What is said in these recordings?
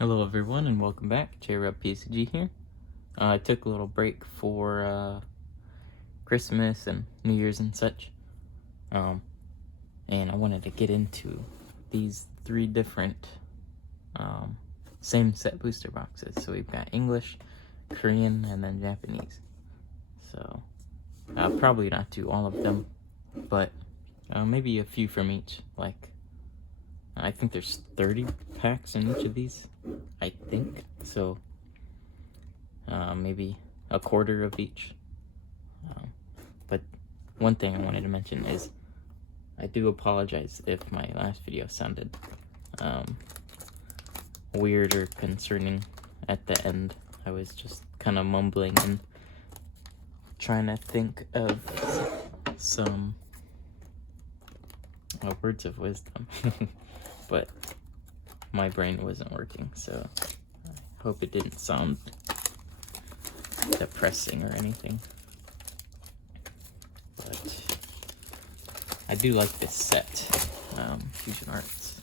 Hello everyone and welcome back. JRubPCG here. I took a little break for Christmas and New Year's and such. And I wanted to get into these three different same set booster boxes. So we've got English, Korean, and then Japanese. So I'll probably not do all of them, but maybe a few from each. Like, I think there's 30 packs in each of these, I think. So maybe a quarter of each. But one thing I wanted to mention is I do apologize if my last video sounded weird or concerning at the end. I was just kind of mumbling and trying to think of some words of wisdom. But my brain wasn't working, so I hope it didn't sound depressing or anything. But I do like this set, Fusion Arts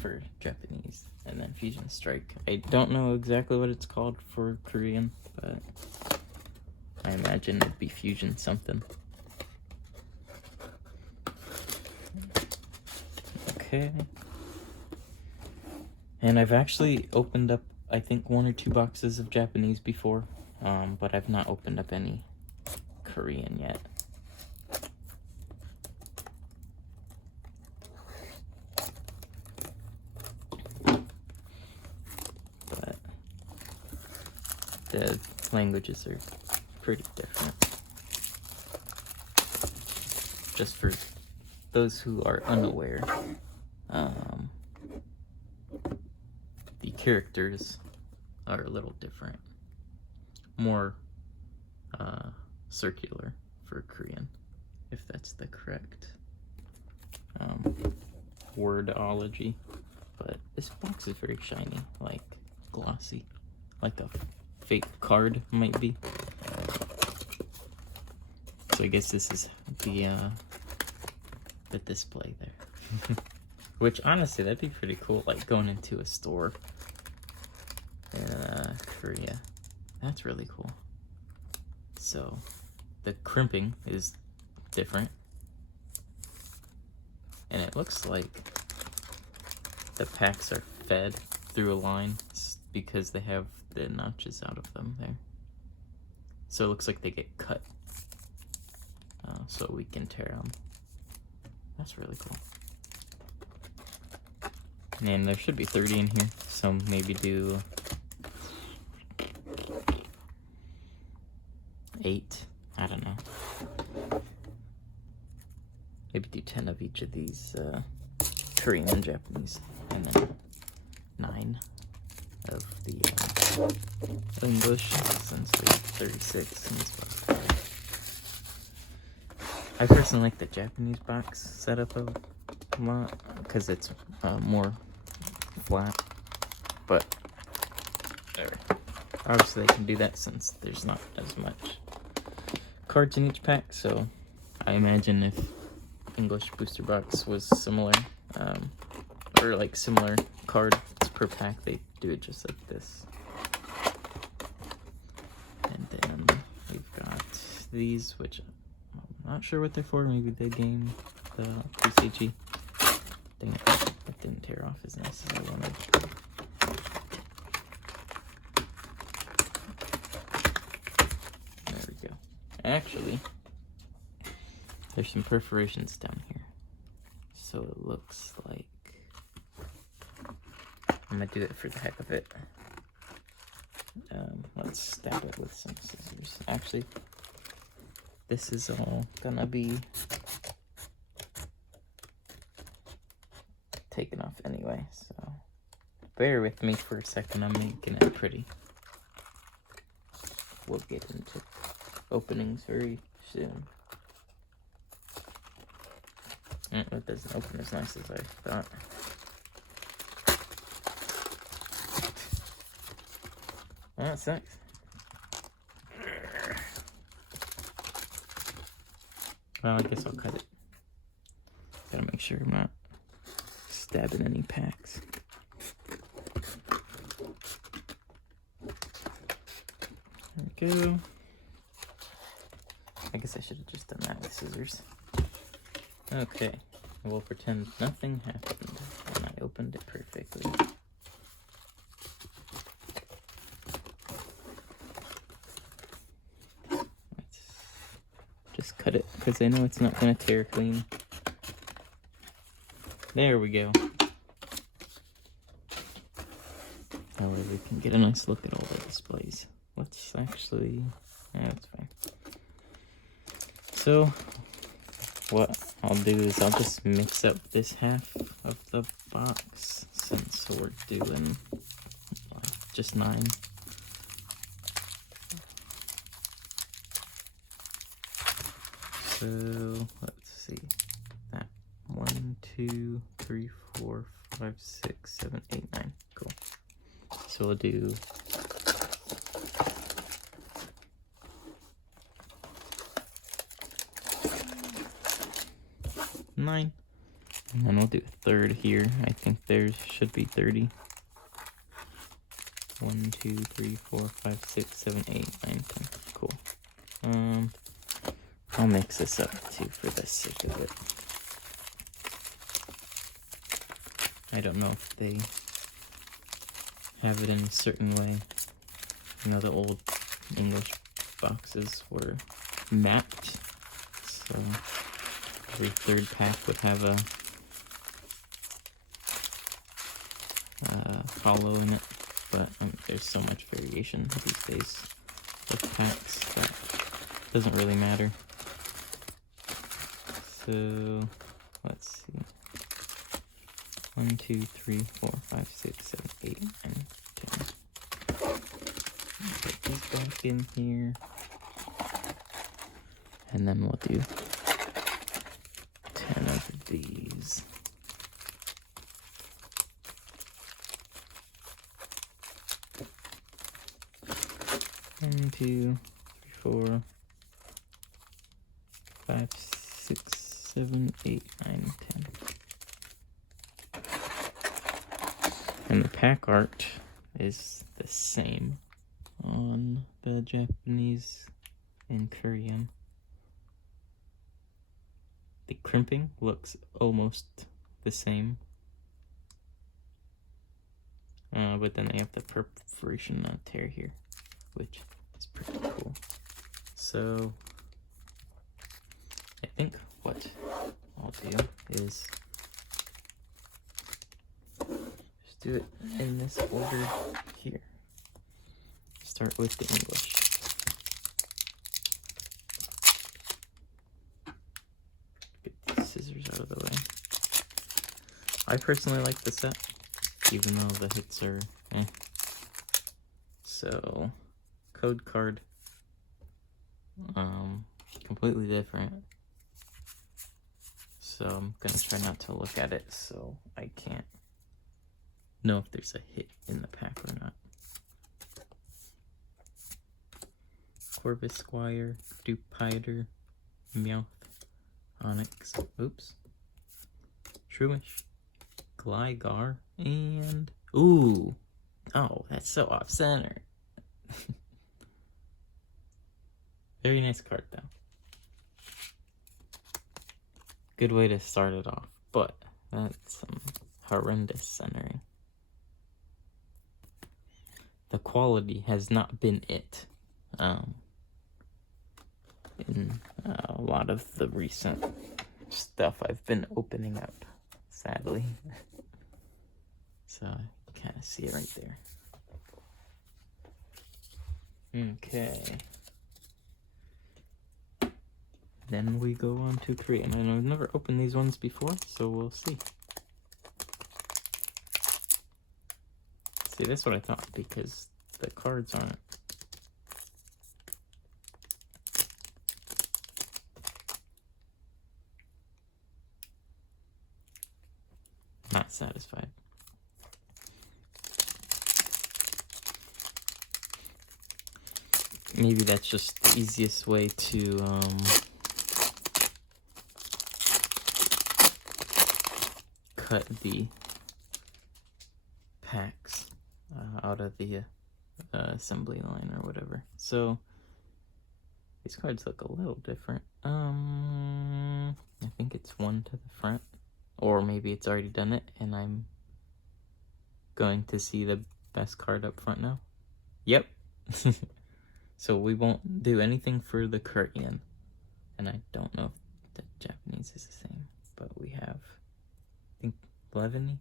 for Japanese, and then Fusion Strike. I don't know exactly what it's called for Korean, but I imagine it'd be Fusion something. Okay. And I've actually opened up, I think, 1 or 2 boxes of Japanese before, but I've not opened up any Korean yet. But the languages are pretty different. Just for those who are unaware, the characters are a little different. More circular for Korean, if that's the correct wordology. But this box is very shiny, like glossy, like a fake card might be. So I guess this is the display there. Which honestly, that'd be pretty cool, like going into a store in Korea. That's really cool. So the crimping is different, and it looks like the packs are fed through a line because they have the notches out of them there. So it looks like they get cut so we can tear them. That's really cool. And there should be 30 in here, so maybe do 8. I don't know. Maybe do 10 of each of these Korean and Japanese, and then 9 of the English, since there's 36 in this box. I personally like the Japanese box setup a lot because it's more flat, but obviously they can do that since there's not as much cards in each pack. So I imagine if English booster box was similar, or like similar cards per pack, they do it just like this. And then we've got these, which I'm not sure what they're for. Maybe the game, the PCG. Dang it, that didn't tear off as nice as I wanted. There we go. Actually, there's some perforations down here. So it looks like I'm gonna do it for the heck of it. Let's stab it with some scissors. Actually, this is all gonna be taken off anyway, so bear with me for a second. I'm making it pretty. We'll get into openings very soon. It doesn't open as nice as I thought. That sucks. Well, I guess I'll cut it. Gotta make sure I'm not stabbing any packs. go. I guess I should have just done that with scissors. Okay, we'll pretend nothing happened and I opened it perfectly. Let's just cut it because I know it's not going to tear clean. There we go. That way we can get a nice look at all the displays. Let's actually... that's fine. So, what I'll do is I'll just mix up this half of the box since we're doing just 9. So, let's see. That 1, 2, 3, 4, 5, 6, 7, 8, 9. Cool. So we'll do 9. And then we'll do a third here. I think there should be 30. 1, 2, 3, 4, 5, 6, 7, 8, 9, 10. Cool. I'll mix this up too for the sake of it. I don't know if they have it in a certain way. You know, the old English boxes were mapped, so every third pack would have a hollow in it, but there's so much variation these days with packs that it doesn't really matter. So let's see. 1, 2, 3, 4, 5, 6, 7, 8, and 10. Put these back in here. And then we'll do 10 of these. One, 2, 3, 4, 5, 6, 7, 8, 9, 10. And the pack art is the same on the Japanese and Korean. The crimping looks almost the same. But then they have the perforation tear here, which is pretty cool. So I think what I'll do is just do it in this order here. Start with the English. Get these scissors out of the way. I personally like the set, even though the hits are eh. So, code card, completely different. So I'm gonna try not to look at it so I can't know if there's a hit in the pack or not. Corvus Squire, Dupiter, Meowth, Onyx, oops, Shroomish, Gligar, and ooh, oh, that's so off center. Very nice card though. Good way to start it off, but that's some horrendous centering. The quality has not been it. In a lot of the recent stuff I've been opening up, sadly. So you kind of see it right there. Okay. Then we go on to Korean, and I've never opened these ones before, so we'll see. See, that's what I thought, because the cards aren't not satisfied. Maybe that's just the easiest way to cut the packs out of the assembly line or whatever. So These cards look a little different. I think it's one to the front. Or maybe it's already done it and I'm going to see the best card up front now. Yep. So we won't do anything for the Korean. And I don't know if the Japanese is the same. But we have, I think, Levany,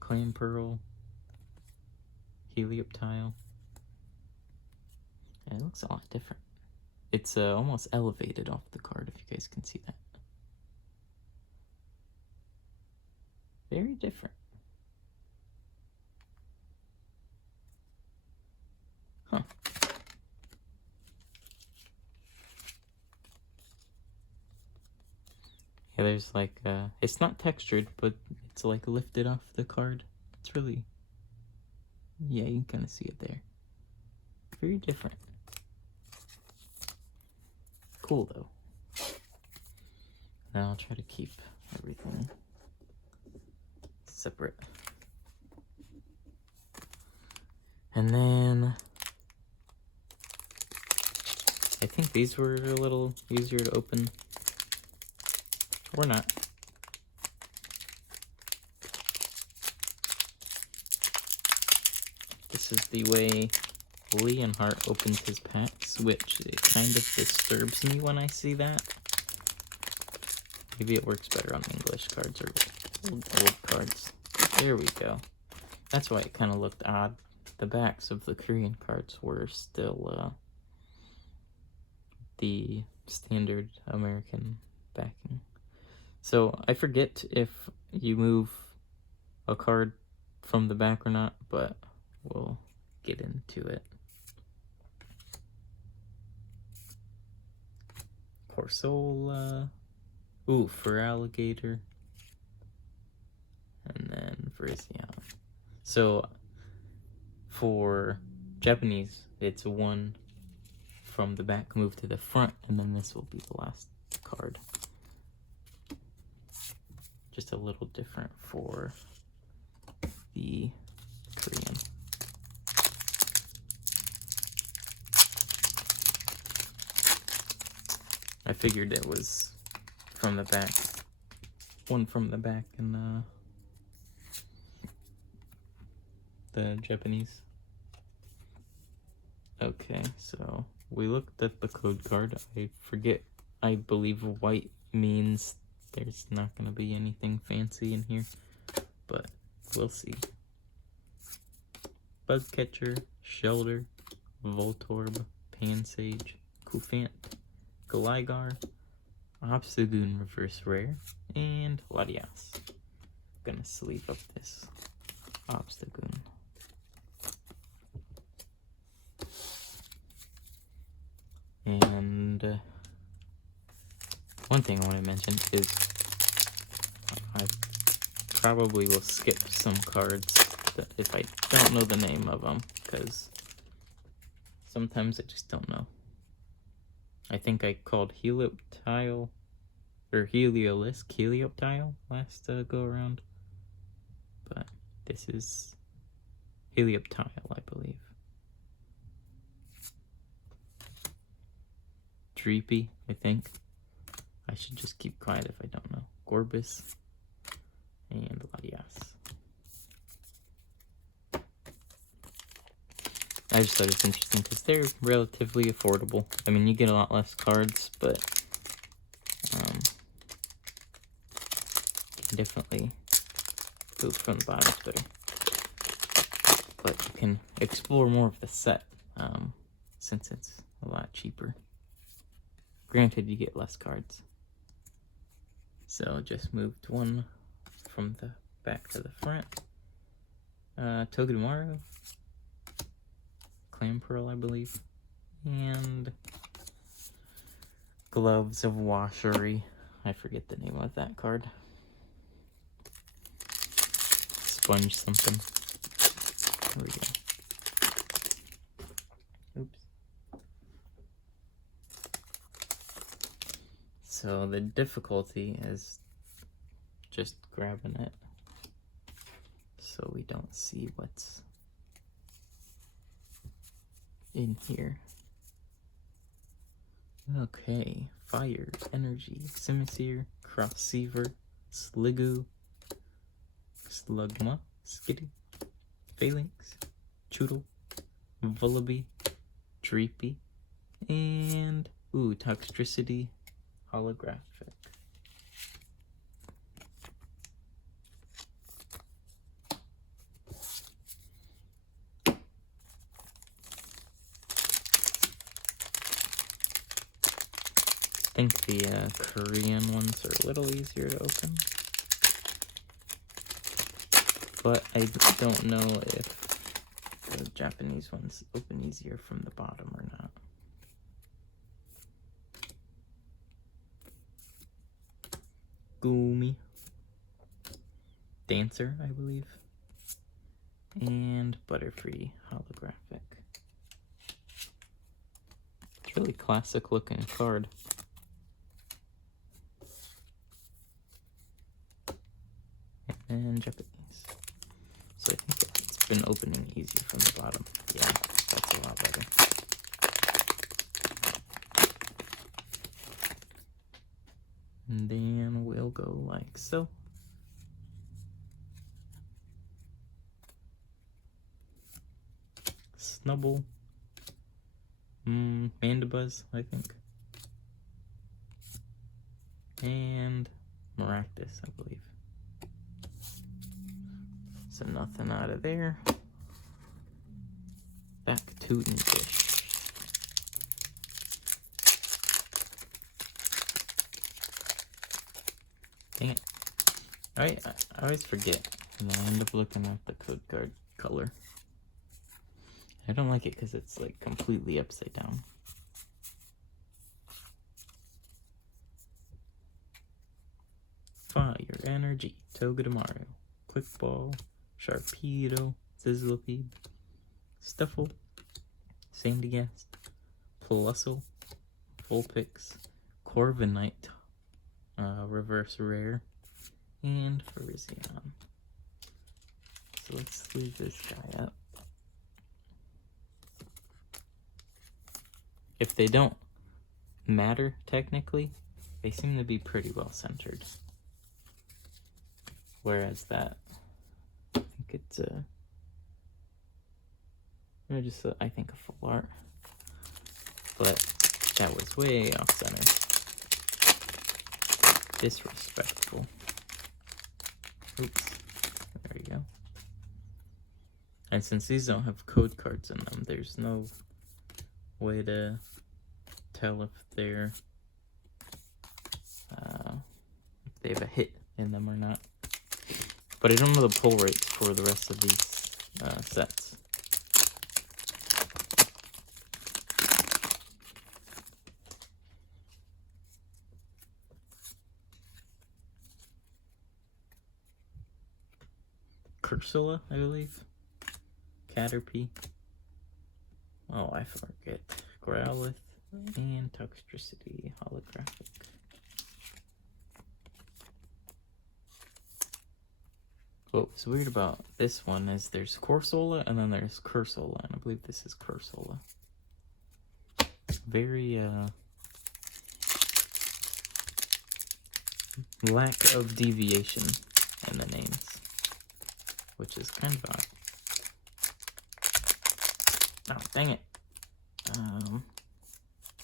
Clamperl, Helioptile. And it looks a lot different. It's almost elevated off the card, if you guys can see that. Very different. Huh. Yeah, there's like, it's not textured, but it's like lifted off the card. It's really, yeah, you can kind of see it there. Very different. Cool though. Now I'll try to keep everything separate. And then I think these were a little easier to open. Or not. This is the way Leonhardt opens his packs, which it kind of disturbs me when I see that. Maybe it works better on English cards or old cards. There we go. That's why it kind of looked odd. The backs of the Korean cards were still the standard American backing. So I forget if you move a card from the back or not, but we'll get into it. Corsola. Ooh, Feraligatr. And then Virizion. So for Japanese, it's one from the back move to the front, and then this will be the last card. Just a little different for the Korean. I figured it was from the back. One from the back in the Japanese. Okay, so we looked at the code card. I forget, I believe white means there's not going to be anything fancy in here, but we'll see. Buzzcatcher, Shelter, Voltorb, Pansage, Cufant, Gligar, Obstagoon Reverse Rare, and Latias. Gonna sleeve up this Obstagoon. And one thing I want to mention is I probably will skip some cards that if I don't know the name of them, because sometimes I just don't know. I think I called Helioptile or Helioptile last go around, but this is Helioptile, I believe. Dreepy, I think. I should just keep quiet if I don't know. Gorbis and Latias. I just thought it's interesting because they're relatively affordable. I mean, you get a lot less cards, but you can definitely build from the bottom better. But you can explore more of the set since it's a lot cheaper. Granted, you get less cards. So just moved one from the back to the front. Togedemaru, Clamperl, I believe, and Gloves of Washery. I forget the name of that card. Sponge something. There we go. Oops. So the difficulty is just grabbing it so we don't see what's in here. Okay, Fire, Energy, Simisear, Crossseaver, Sliggoo, Slugma, Skitty, Phalanx, Choodle, Vullaby, Dreepy, and Toxtricity holographic. I think the Korean ones are a little easier to open, but I don't know if the Japanese ones open easier from the bottom or not. Goomy, Dancer, I believe, and Butterfree holographic. It's a really classic looking card. And Japanese. So I think it's been opening easier from the bottom. Yeah, that's a lot better. And then we'll go like so. Snubble. Mandibuzz, I think. And Maractus, I believe. So nothing out of there. Back to English. Dang it. I always forget. And I end up looking at the code card color. I don't like it because it's like completely upside down. Fire, Energy, Togedemaru, Quick Ball, Sharpedo, Sizzlipede, Stuffle, Sandygast, Plusle, Vulpix, Corviknight, Reverse Rare, and Virizion. So let's leave this guy up. If they don't matter technically, they seem to be pretty well centered. Whereas that, I think it's I think a full art, but that was way off center. Disrespectful. Oops, there you go. And since these don't have code cards in them, there's no way to tell if they're if they have a hit in them or not. But I don't know the pull rates for the rest of these sets. Cursula, I believe. Caterpie. Oh, I forget. Growlithe and Toxtricity holographic. What's weird about this one is there's Corsola and then there's Cursola, and I believe this is Cursola. Very lack of deviation in the names, which is kind of odd. Oh, dang it.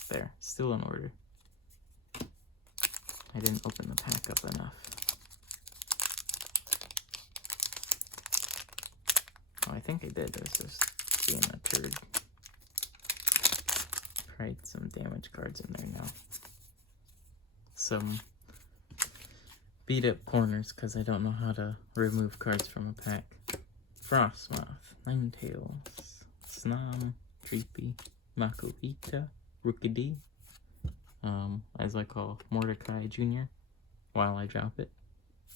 There, still in order. I didn't open the pack up enough. Oh, I think I did. I was just being a turd. Probably some damage cards in there now. Some beat up corners because I don't know how to remove cards from a pack. Frostmoth, Ninetales, Snom, Dreepy, Makuhita, Rookidee, as I call Mordecai Jr. while I drop it,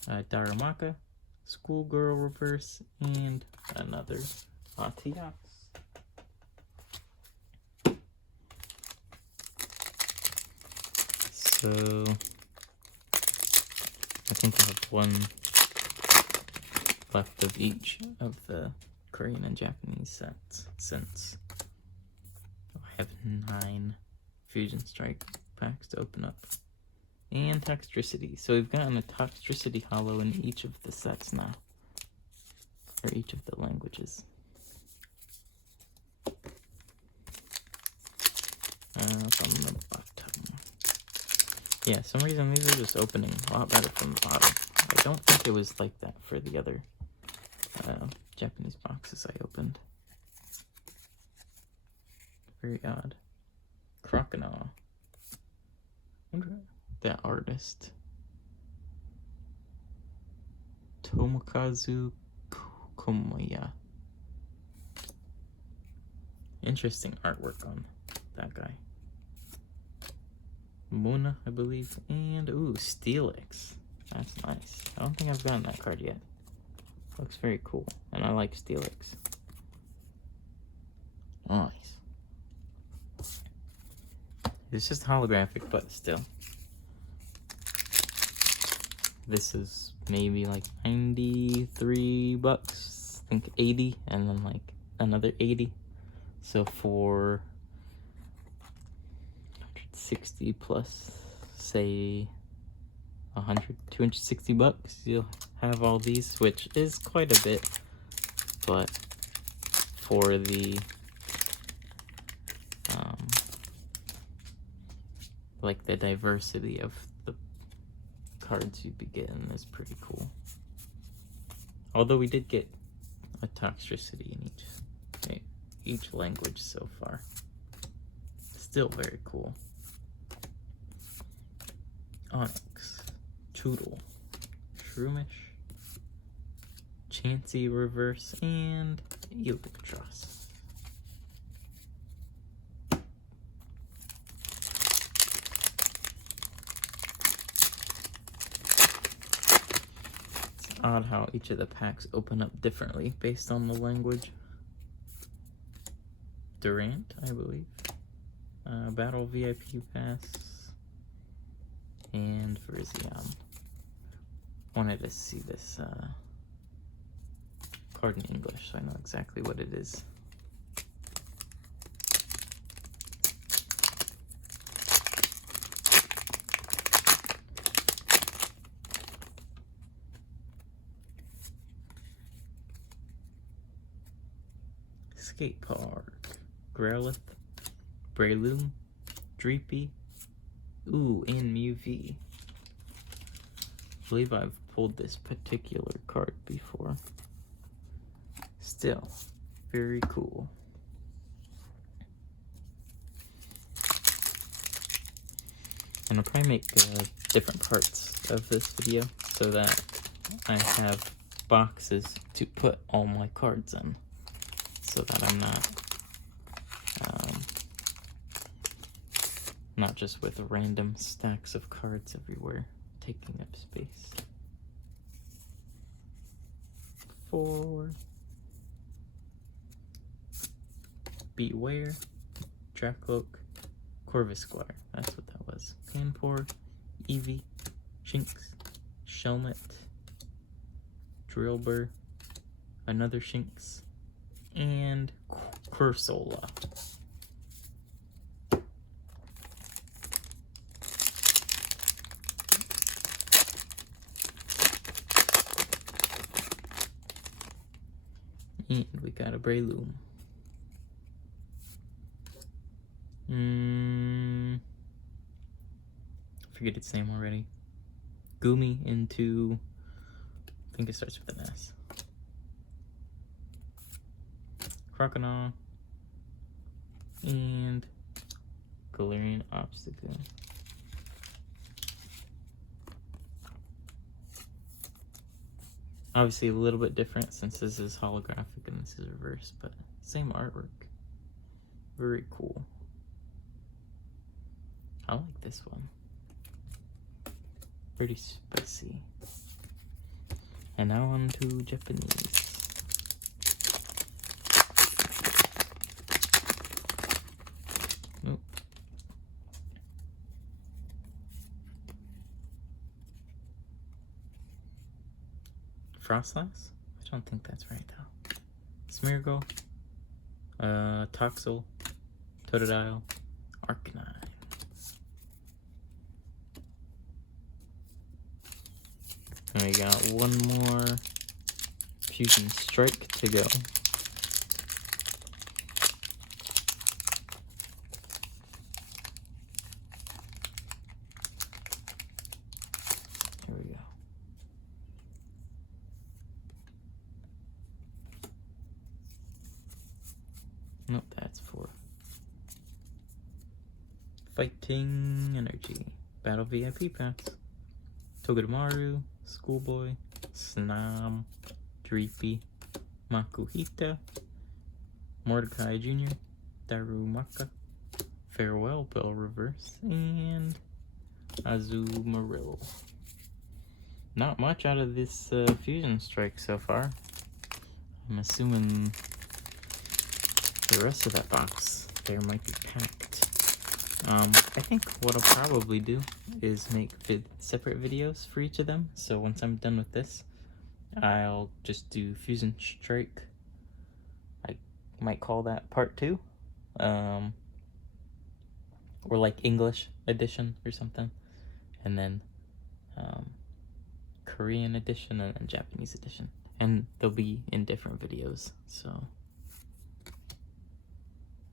Darumaka, Schoolgirl Reverse, and another Latias. So I think I have one left of each of the Korean and Japanese sets, since have 9 Fusion Strike packs to open up. And Toxtricity. So we've gotten a Toxtricity holo in each of the sets now. Or each of the languages. From the bottom. Yeah, some reason these are just opening a lot better from the bottom. I don't think it was like that for the other Japanese boxes I opened. Very odd. Crocodile. That artist. Tomokazu Komoya. Interesting artwork on that guy. Mona, I believe. And, ooh, Steelix. That's nice. I don't think I've gotten that card yet. Looks very cool. And I like Steelix. Nice. It's just holographic, but still. This is maybe like 93 bucks. I think 80, and then like another 80. So for 160 plus, say 260 bucks, you'll have all these, which is quite a bit, but for the like the diversity of the cards you'd be getting is pretty cool. Although we did get a Toxtricity in each language so far. Still very cool. Onyx, Tootle, Shroomish, Chansey Reverse, and Electros. It's odd how each of the packs open up differently based on the language. Durant, I believe. Battle VIP Pass. And Virizion. Wanted to see this card in English so I know exactly what it is. Skate Park. Growlithe, Breloom, Dreepy, ooh, and Mew-V. I believe I've pulled this particular card before. Still, very cool. And I'll probably make different parts of this video so that I have boxes to put all my cards in, so that I'm not just with random stacks of cards everywhere taking up space. 4. Beware, Dracloak, Corvisquire, that's what that was. Panpour, Eevee, Shinx, Shelmet, Drillbur, another Shinx, and Cursola. And we got a Breloom. Forget its name already. Goomy into, I think it starts with an S. Crocodile. And Galarian Obstacle. Obviously a little bit different since this is holographic and this is reverse, but same artwork. Very cool. I like this one. Pretty spicy. And now on to Japanese. Nope. Frostlass? I don't think that's right though. Smeargle. Toxel. Totodile, Arcanine. And we got one more Fusion Strike to go. Here we go. Nope, that's for Fighting Energy. Battle VIP packs. Togedemaru, Schoolboy, Snam, Dreepy, Makuhita, Mordecai Jr., Darumaka, Farewell Bell Reverse, and Azumarill. Not much out of this Fusion Strike so far. I'm assuming the rest of that box there might be packed. I think what I'll probably do is make separate videos for each of them. So once I'm done with this, I'll just do Fusion Strike. I might call that part 2. Or like English edition or something. And then Korean edition and then Japanese edition. And they'll be in different videos, so.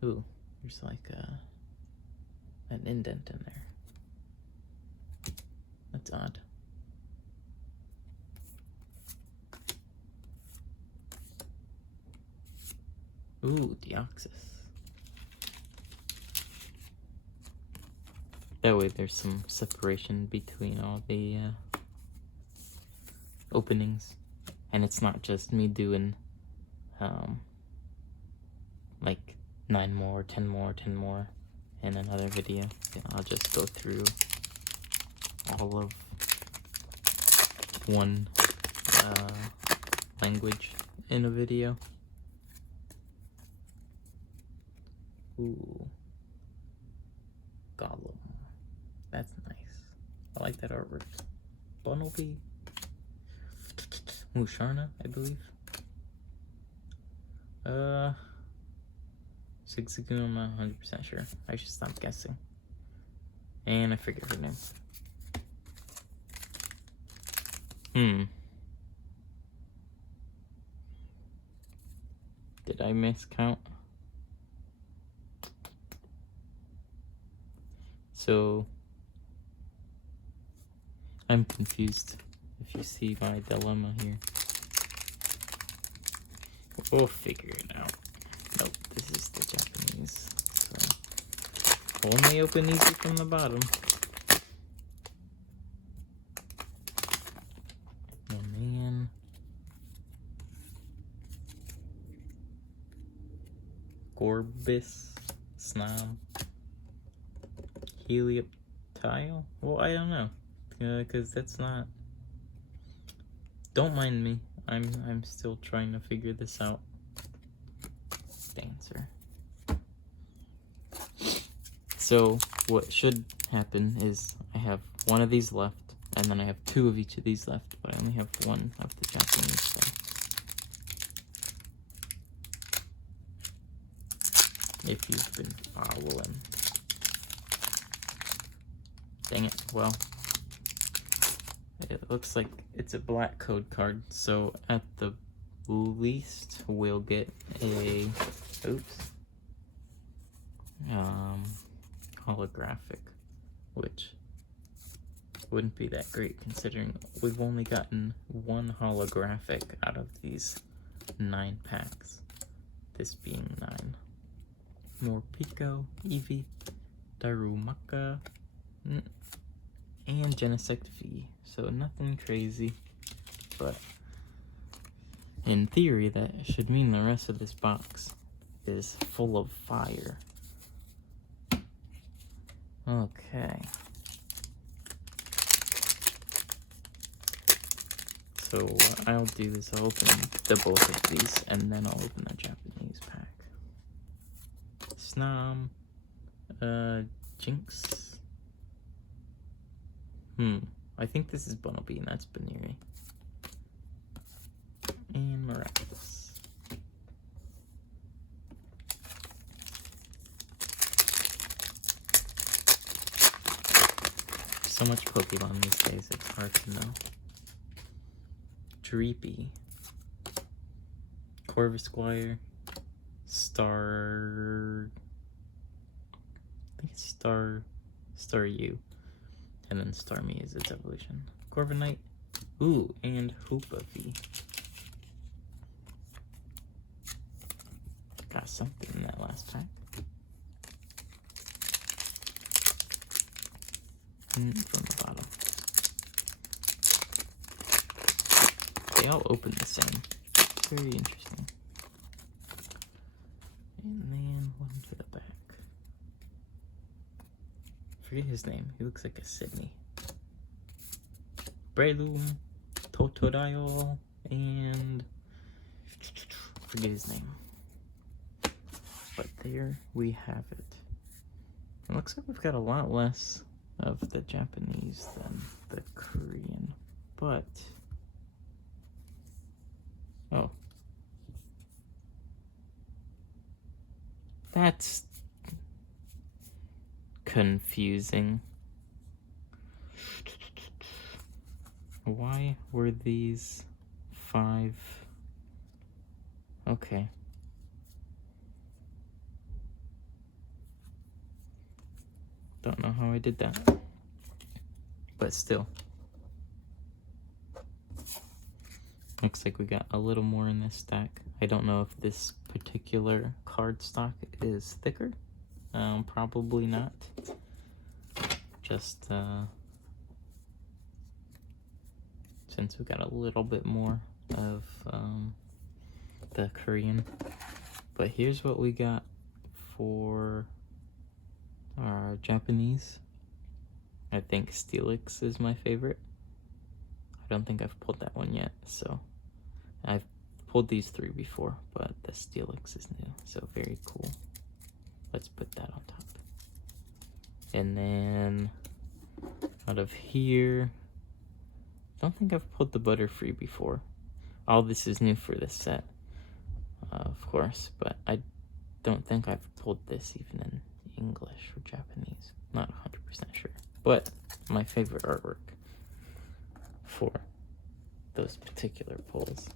Ooh, there's like an indent in there. That's odd. Ooh, Deoxys. That way there's some separation between all the openings. And it's not just me doing like 9 more, 10 more, 10 more in another video. I'll just go through all of one language in a video. Ooh. Gollum. That's nice. I like that artwork. Bunnelby. Musharna, I believe. Zigzagoon, I'm not 100% sure. I should stop guessing. And I forget her name. Did I miscount? So, I'm confused if you see my dilemma here. We'll figure it out. Nope, this is the Japanese. So, only open easy from the bottom. Oh man. Gorbis, Snom, Helioptile? Well, I don't know. Because that's not... Don't mind me. I'm still trying to figure this out. Dancer. So what should happen is I have one of these left, and then I have 2 of each of these left, but I only have 1 of the Japanese. So. If you've been following. Dang it. Well, it looks like it's a black code card, so at the least we'll get a holographic, which wouldn't be that great considering we've only gotten 1 holographic out of these 9 packs, this being 9. More Pico, Eevee, Darumaka, and Genesect V. So nothing crazy, but in theory that should mean the rest of this box is full of fire. Okay. So what I'll do is I'll open the both of these and then I'll open the Japanese pack. Snom, Jinx. I think this is Bunnelby and that's Baniri. And Miraculous. so much Pokemon these days, it's hard to know. Dreepy. Corvisquire. I think it's Staryu. And then Starmie is its evolution. Corviknight. Ooh, and Hoopavie. Got something in that last pack. From the bottom. They all open the same. Very interesting. And then one to the back. Forget his name. He looks like a Sydney. Breloom, Totodile, and forget his name. But there we have it. It looks like we've got a lot less of the Japanese than the Korean, but oh, that's confusing. Why were these 5? Okay. Don't know how I did that. But still. Looks like we got a little more in this stack. I don't know if this particular card stock is thicker. Probably not. Just since we got a little bit more of the Korean. But here's what we got for our Japanese. I think Steelix is my favorite. I don't think I've pulled that one yet, so I've pulled these 3 before, but the Steelix is new, so very cool. Let's put that on top. And then out of here, I don't think I've pulled the Butterfree before. All this is new for this set, of course, but I don't think I've pulled this even in English or Japanese. Not 100% sure. But my favorite artwork for those particular pulls.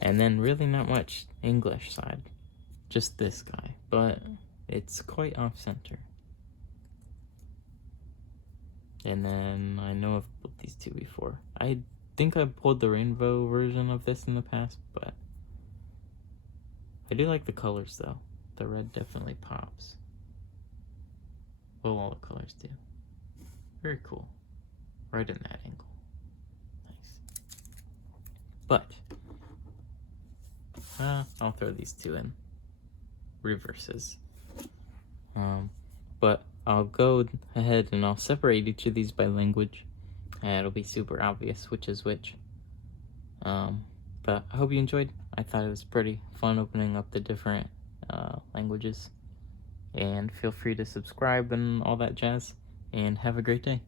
And then really not much English side. Just this guy. But it's quite off-center. And then I know I've pulled these 2 before. I think I've pulled the rainbow version of this in the past, but I do like the colors though. The red definitely pops. Well, all the colors do. Very cool. Right in that angle. Nice. But I'll throw these 2 in. Reverses. But I'll go ahead and I'll separate each of these by language. And it'll be super obvious which is which. But I hope you enjoyed. I thought it was pretty fun opening up the different languages. And feel free to subscribe and all that jazz. And have a great day.